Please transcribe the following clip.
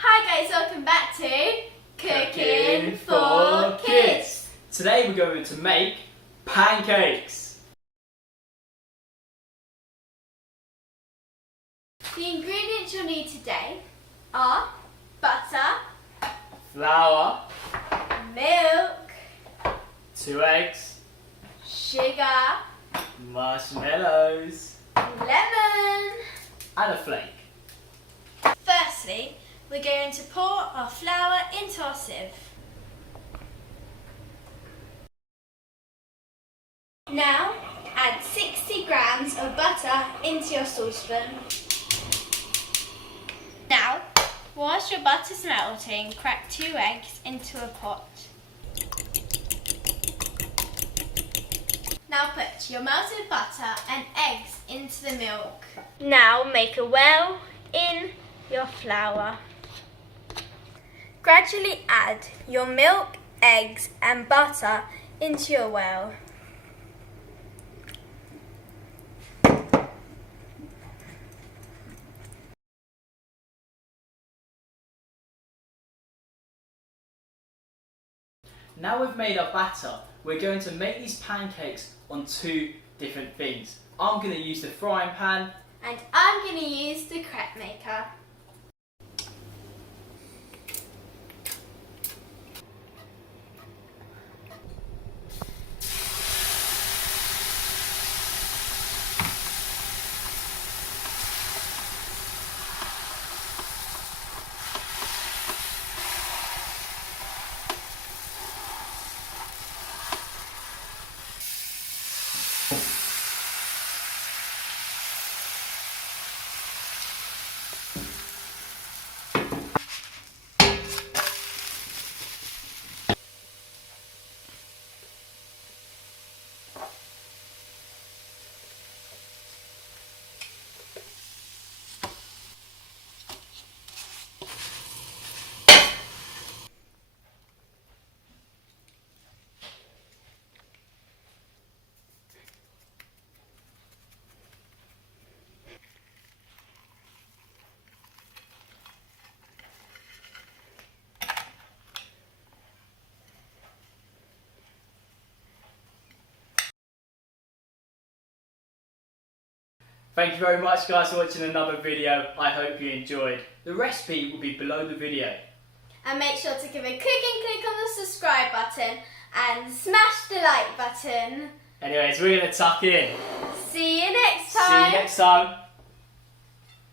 Hi guys, welcome back to Cooking for Kids. Today we're going to make pancakes. The ingredients you'll need today are butter, Flour, milk, 2 eggs, sugar, marshmallows, lemon. and a flake. Firstly, we're going to pour our flour into our sieve. Now, add 60 grams of butter into your saucepan. Now, whilst your butter's melting, crack 2 eggs into a pot. Now put your melted butter and eggs into the milk. Now make a well in your flour. Gradually add your milk, eggs and butter into your well. Now we've made our batter, we're going to make these pancakes on 2 different things. I'm going to use the frying pan. And I'm going to use the crepe maker. Thank you very much guys for watching another video. I hope you enjoyed. The recipe will be below the video. And make sure to give a click on the subscribe button and smash the like button. Anyways, we're going to tuck in. See you next time. See you next time.